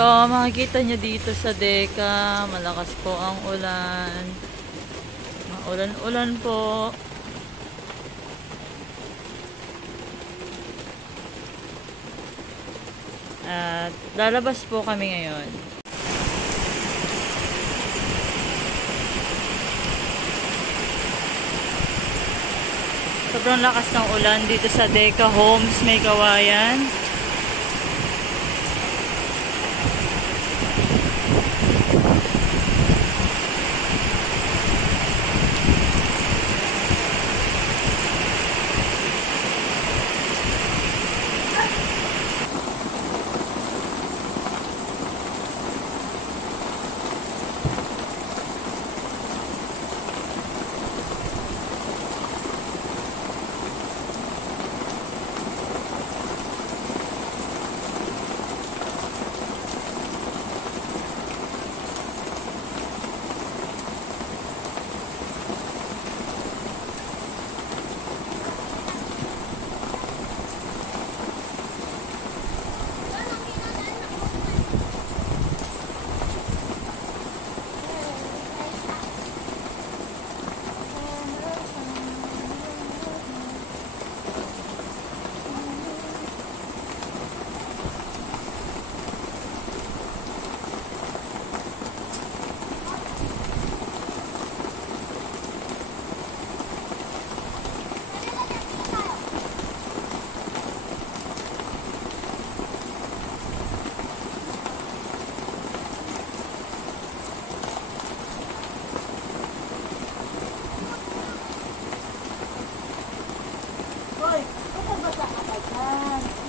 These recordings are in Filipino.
So, makikita nyo dito sa Deka, malakas po ang ulan. Ulan-ulan po. At lalabas po kami ngayon. Sobrang lakas ng ulan dito sa Deka Homes, may kawayan.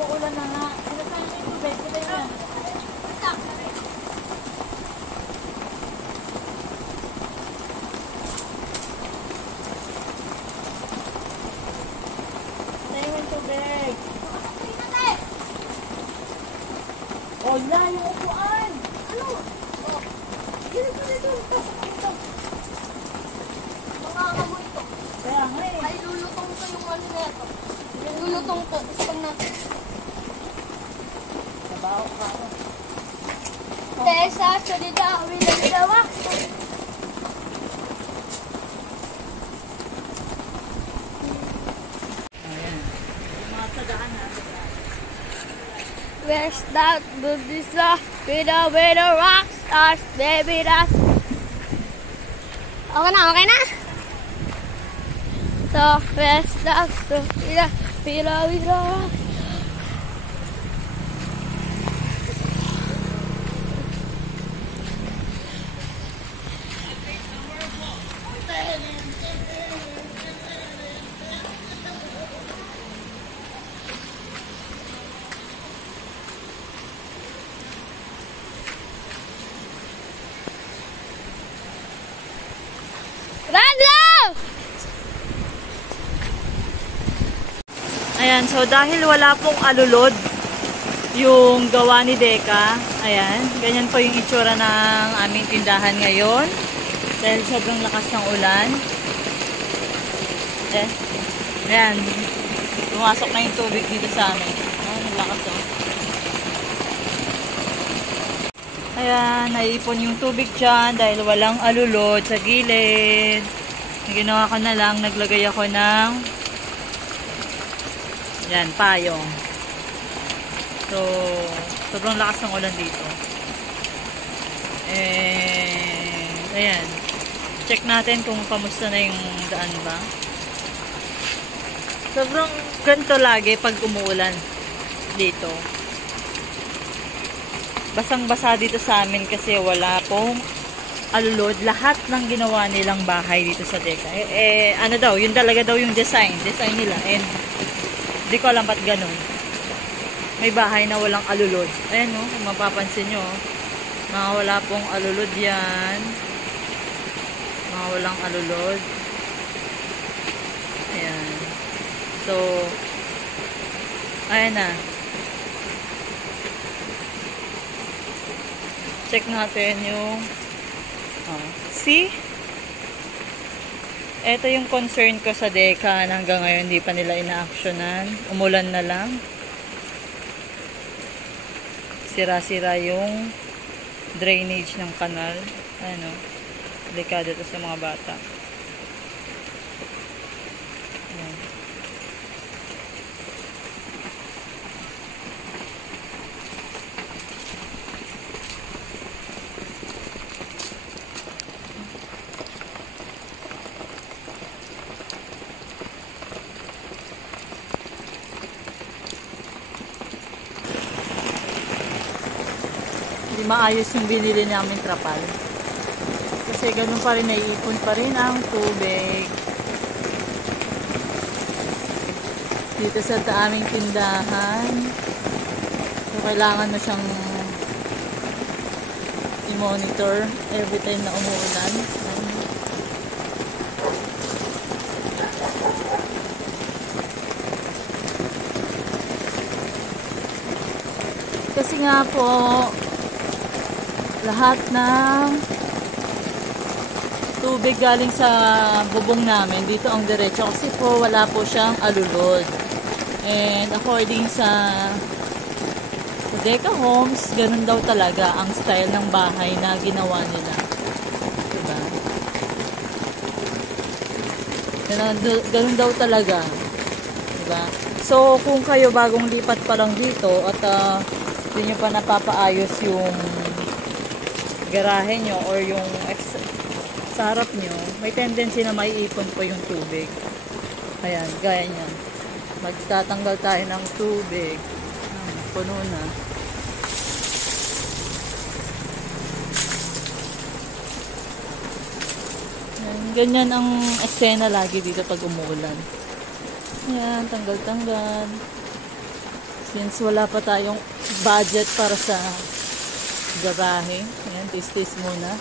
Umuulan na nga. Sinasabi mo yung tubig. Kita yun. Kita yung tubig. Oh, na yung upuan. Ano? Oh. Dito. Pasok ito. Mga kamoy ito. Kaya nga eh. Ay, lulutong ko yung ano na ito. Yung lulutong ko. Gusto natin. Sabaw ka. Tesa, salida. Wila. Where's that Buddhista with the rock stars, baby, that's... Okay na? So, where's that with the rock? Ayan, so dahil wala pong alulod yung gawa ni Deka, ayan, ganyan po yung itsura ng aming tindahan ngayon dahil sobrang lakas ng ulan. Ayan, pumasok na yung tubig dito sa amin. Ang lakas oh. Ayan, naipon yung tubig dyan dahil walang alulod sa gilid. Ginawa ko na lang, naglagay ako ng yan, payong. So, sobrang lakas ng ulan dito. Ayan. Check natin kung kamusta na yung daan ba. Sobrang ganito lagi pag umuulan dito. Basang-basa dito sa amin kasi wala pong alulod. Lahat ng ginawa nilang bahay dito sa Deka. Ano daw, yun talaga daw yung design nila. And hindi ko alam ba't ganun. May bahay na walang alulod. Ayan no, kung mapapansin nyo. Mga wala pong alulod yan. Mga walang alulod. Ayan. So, ayan na. Check natin yung see? Ito yung concern ko sa Deka. Hanggang ngayon, hindi pa nila ina-actionan. Umulan na lang. sira-sira yung drainage ng kanal. Ano, delikado to sa mga bata. Ayan. Hindi maayos yung binili namin trapal. Kasi ganun pa rin, naiipon pa rin ang tubig. Dito sa aming tindahan. So, kailangan mo siyang i-monitor every time na umuulan. Kasi nga po, lahat ng tubig galing sa bubong namin dito ang diretso kasi po wala po siyang alulod. And according sa Deca Homes, ganun daw talaga ang style ng bahay na ginawa nila. Diba? Ganun daw talaga. Diba? So, kung kayo bagong lipat pa lang dito at hindi nyo pa napapaayos yung garahe nyo or yung sa harap nyo, may tendency na maiipon po yung tubig. Ayan, gaya nyan. Magtatanggal tayo ng tubig. Puno na. Ayan, ganyan ang eksena lagi dito pag umuulan. Ayan, tanggal-tanggal. Since wala pa tayong budget para sa garahe. Ayan, tis-tis muna.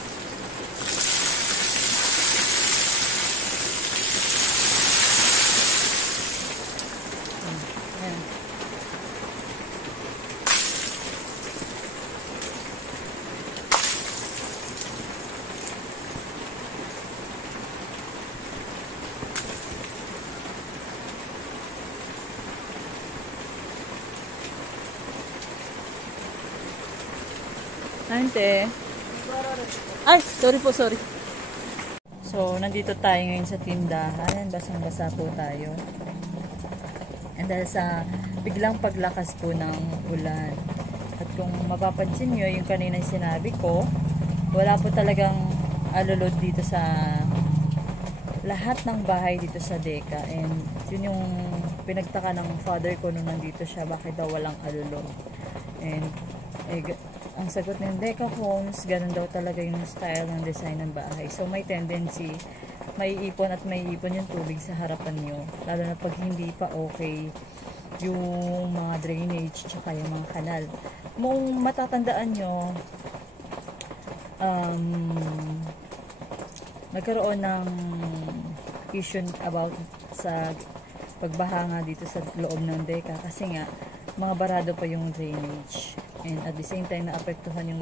Ayan. Ante. Ay, sorry po, sorry. So, nandito tayo ngayon sa tindahan. Basang-basa po tayo. And dahil sa biglang paglakas po ng ulan. At kung mapapansin nyo, yung kaninang sinabi ko, wala po talagang alulod dito sa lahat ng bahay dito sa Deca. And yun yung pinagtaka ng father ko nung nandito siya, bakit daw walang alulod. And ang sagot ng Deca Homes, ganun daw talaga yung style ng design ng bahay. So may tendency, may ipon at may ipon yung tubig sa harapan nyo. Lalo na pag hindi pa okay yung mga drainage tsaka yung mga kanal. Kung matatandaan nyo, nagkaroon ng issue about sa pagbaha nga dito sa loob ng Deca kasi nga mga barado pa yung drainage. And at the same time, naapektuhan yung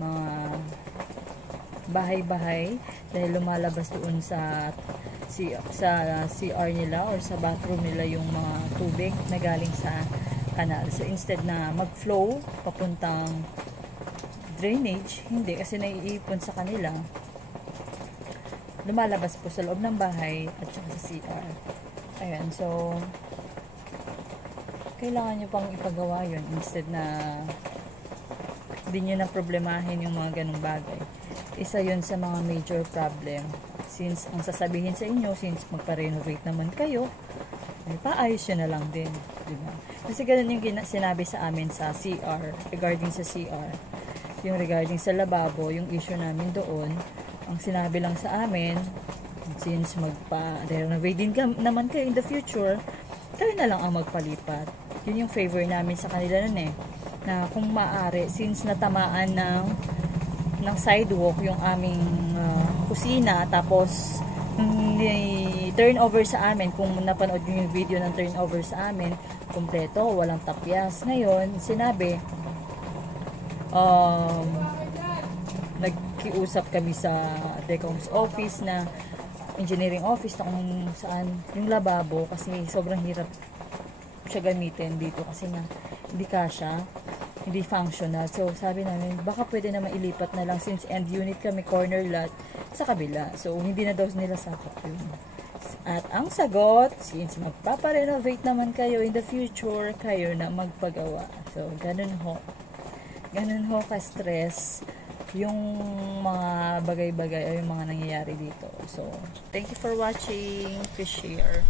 mga bahay-bahay dahil lumalabas doon sa CR nila or sa bathroom nila yung mga tubig na galing sa kanal. So instead na mag-flow papuntang drainage, hindi kasi naiipon sa kanila. Lumalabas po sa loob ng bahay at saka sa CR. Ayan, so kailangan nyo pang ipagawa yun instead na hindi nyo na problemahin yung mga ganong bagay. Isa yun sa mga major problem. Since ang sasabihin sa inyo, since magpa-renovate naman kayo, ay paayos yun na lang din. Diba? Kasi ganun yung sinabi sa amin sa CR, regarding sa CR. Yung regarding sa lababo, yung issue namin doon, ang sinabi lang sa amin, since magpa-renovate din naman kayo in the future, kayo na lang ang magpalipat. Yun yung favor namin sa kanila nun na kung maaari, since natamaan ng sidewalk yung aming kusina, tapos turnover sa amin, kung napanood nyo yung video ng turnover sa amin, kompleto, walang tapyas. Ngayon, sinabi, nagkiusap kami sa Deca Homes office na engineering office na kung saan yung lababo kasi sobrang hirap siya gamitin dito kasi nga hindi kasya, hindi functional. So sabi namin baka pwede naman ilipat na lang since end unit kami, corner lot sa kabila. So hindi na daw nila sakop yun. At ang sagot, since magpaparenovate naman kayo in the future, kayo na magpagawa. So ganun ho. Ganun ho ka-stress yung mga bagay-bagay o yung mga nangyayari dito. So, thank you for watching. Please share.